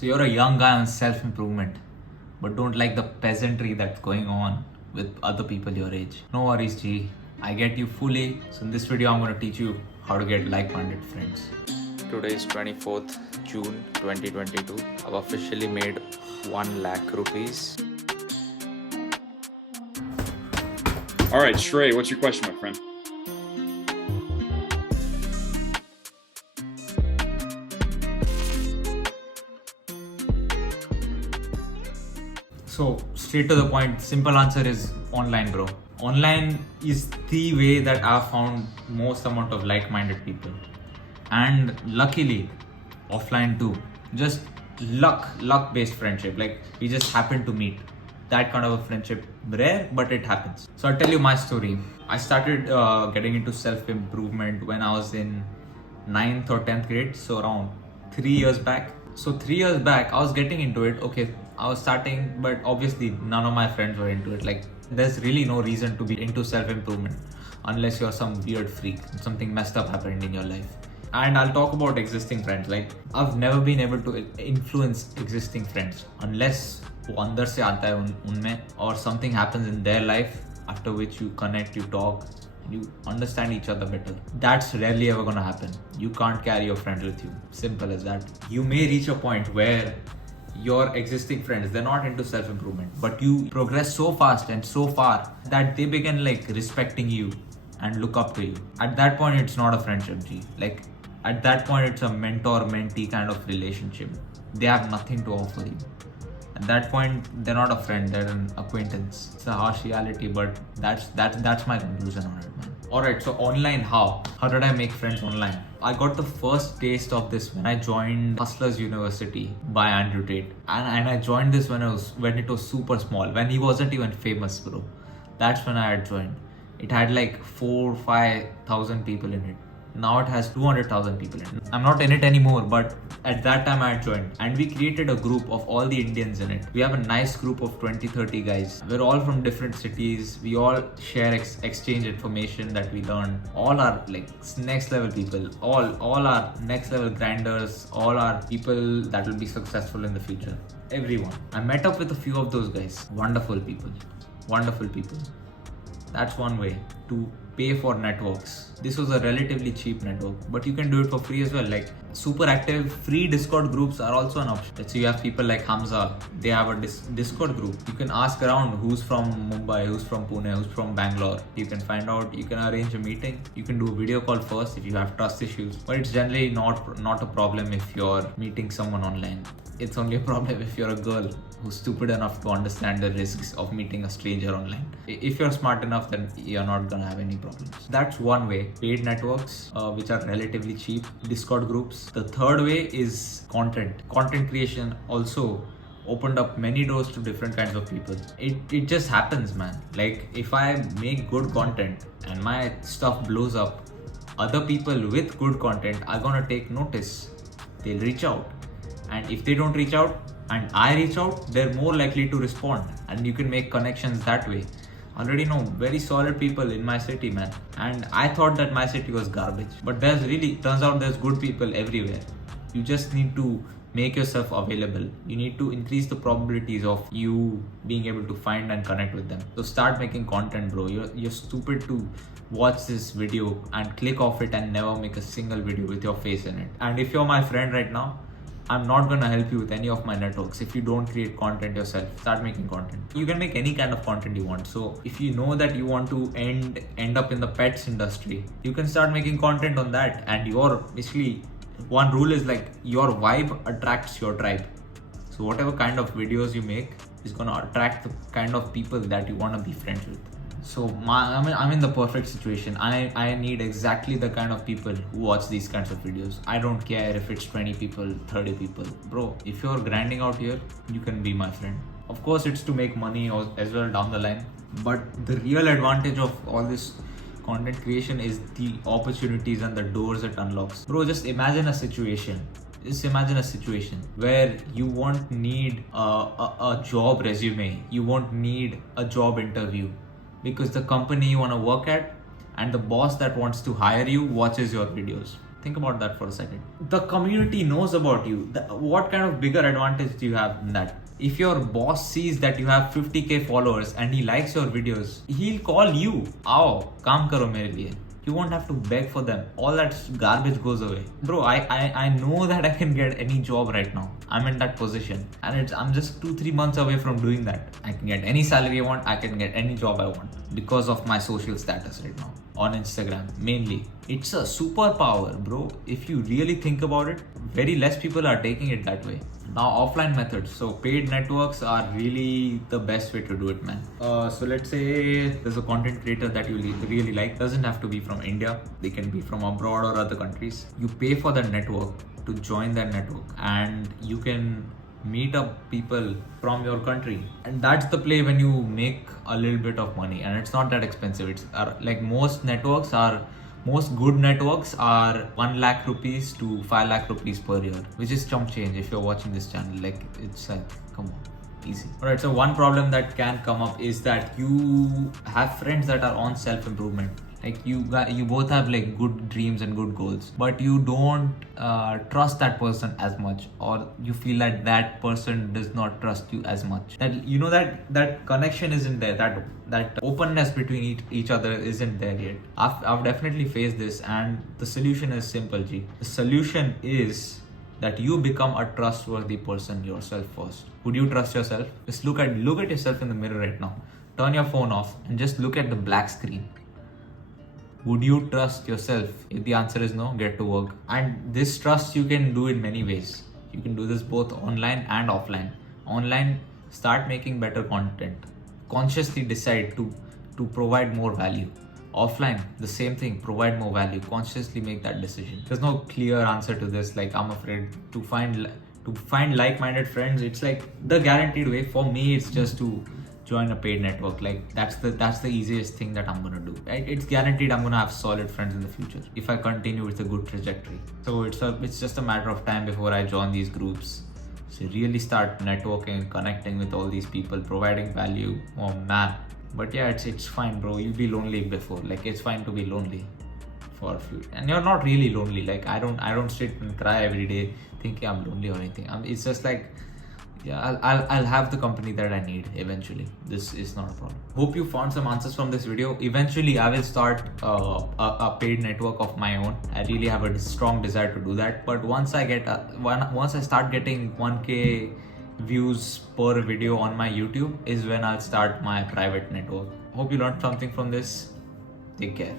So you're a young guy on self-improvement, but don't like the peasantry that's going on with other people your age. No worries, G. I get you fully. So in this video, I'm going to teach you how to get like-minded friends. Today is 24th June 2022. I've officially made 1 lakh rupees. All right, Shrey, what's your question, my friend? So straight to the point, simple answer is online, bro. Online is the way that I've found most amount of like-minded people. And luckily, offline too. Just luck-based friendship. Like we just happened to meet. That kind of a friendship, rare, but it happens. So I'll tell you my story. I started getting into self-improvement when I was in 9th or 10th grade, so around 3 years back. So 3 years back, I was getting into it. Okay, I was starting, but obviously none of my friends were into it. Like there's really no reason to be into self-improvement unless you're some weird freak, something messed up happened in your life. And I'll talk about existing friends. Like I've never been able to influence existing friends unless वो अंदर से आता है उनमें or something happens in their life after which you connect, you talk, you understand each other better. That's rarely ever gonna happen. You can't carry your friends with you. Simple as that. You may reach a point where your existing friends, they're not into self-improvement, but you progress so fast and so far that they begin like respecting you and look up to you. At that point, it's not a friendship, G. Like at that point, it's a mentor-mentee kind of relationship. They have nothing to offer you. At that point, they're not a friend, they're an acquaintance. It's a harsh reality, but that's my conclusion on it, man. Alright, so online, how did I make friends online? I got the first taste of this when I joined Hustlers University by Andrew Tate. And I joined this when it was super small, when he wasn't even famous, bro. That's when I had joined. It had like 4,000-5,000 people in it. Now it has 200,000 people in it. I'm not in it anymore, but at that time I had joined. And we created a group of all the Indians in it. We have a nice group of 20-30 guys. We're all from different cities. We all share exchange information that we learn. All are like next level people. All are next level grinders. All are people that will be successful in the future. Everyone. I met up with a few of those guys. Wonderful people. Wonderful people. That's one way to pay for networks. This was a relatively cheap network, but you can do it for free as well. Like super active free Discord groups are also an option. Let's say you have people like Hamza, they have a Discord group. You can ask around who's from Mumbai, who's from Pune, who's from Bangalore. You can find out, you can arrange a meeting. You can do a video call first if you have trust issues, but it's generally not a problem if you're meeting someone online. It's only a problem if you're a girl who's stupid enough to understand the risks of meeting a stranger online. If you're smart enough, then you're not gonna have any problems. That's one way. Paid networks, which are relatively cheap. Discord groups. The third way is content. Content creation also opened up many doors to different kinds of people. It just happens, man. Like if I make good content and my stuff blows up, other people with good content are gonna take notice. They'll reach out. And if they don't reach out and I reach out, they're more likely to respond, and you can make connections that way. Already know very solid people in my city, man. And I thought that my city was garbage, but turns out there's good people everywhere. You just need to make yourself available. You need to increase the probabilities of you being able to find and connect with them. So start making content, bro. You're stupid to watch this video and click off it and never make a single video with your face in it. And if you're my friend right now, I'm not gonna help you with any of my networks if you don't create content yourself. Start making content. You can make any kind of content you want. So if you know that you want to end up in the pets industry, you can start making content on that. And basically one rule is like your vibe attracts your tribe. So whatever kind of videos you make is gonna attract the kind of people that you wanna be friends with. So I'm in the perfect situation. I need exactly the kind of people who watch these kinds of videos. I don't care if it's 20 people, 30 people. Bro, if you're grinding out here, you can be my friend. Of course, it's to make money as well down the line. But the real advantage of all this content creation is the opportunities and the doors it unlocks. Bro, just imagine a situation where you won't need a job resume. You won't need a job interview, because the company you want to work at and the boss that wants to hire you watches your videos. Think about that for a second. The community knows about you. What kind of bigger advantage do you have in that? If your boss sees that you have 50k followers and he likes your videos, he'll call you. Aao, kaam karo mere liye. You won't have to beg for them. All that garbage goes away. Bro, I know that I can get any job right now. I'm in that position. And I'm just 2-3 months away from doing that. I can get any salary I want. I can get any job I want. Because of my social status right now. On Instagram, mainly. It's a superpower, bro. If you really think about it, very less people are taking it that way. Now, offline methods. So, paid networks are really the best way to do it, man. So, let's say there's a content creator that you really like. Doesn't have to be from India. They can be from abroad or other countries. You pay for that network to join that network, and you can meet up people from your country. And that's the play when you make a little bit of money. And it's not that expensive. It's like most good networks are 1 lakh rupees to 5 lakh rupees per year, which is chump change if you're watching this channel. Like, it's like, come on, easy. Alright, so one problem that can come up is that you have friends that are on self-improvement. Like you both have like good dreams and good goals, but you don't trust that person as much, or you feel that that person does not trust you as much. That you know that connection isn't there. That openness between each other isn't there yet. I've definitely faced this, and the solution is simple, G. The solution is that you become a trustworthy person yourself first. Would you trust yourself? Just look at yourself in the mirror right now. Turn your phone off and just look at the black screen. Would you trust yourself? If the answer is no, get to work. And this trust you can do in many ways. You can do this both online and offline. Online, start making better content. Consciously decide to provide more value. Offline, the same thing, provide more value. Consciously make that decision. There's no clear answer to this. Like, I'm afraid to find like-minded friends. It's like the guaranteed way. For me, it's just to join a paid network. Like that's the easiest thing that I'm gonna do. It's guaranteed I'm gonna have solid friends in the future if I continue with a good trajectory. So it's just a matter of time before I join these groups. So really start networking, connecting with all these people, providing value. Oh man. But yeah, it's fine, bro. You'll be lonely before. Like, it's fine to be lonely for a few, and you're not really lonely. Like, I don't sit and cry every day thinking I'm lonely or anything. It's just like, yeah, I'll have the company that I need eventually. This is not a problem. Hope you found some answers from this video. Eventually, I will start a paid network of my own. I really have a strong desire to do that. But once I start getting 1k views per video on my YouTube is when I'll start my private network. Hope you learned something from this. Take care.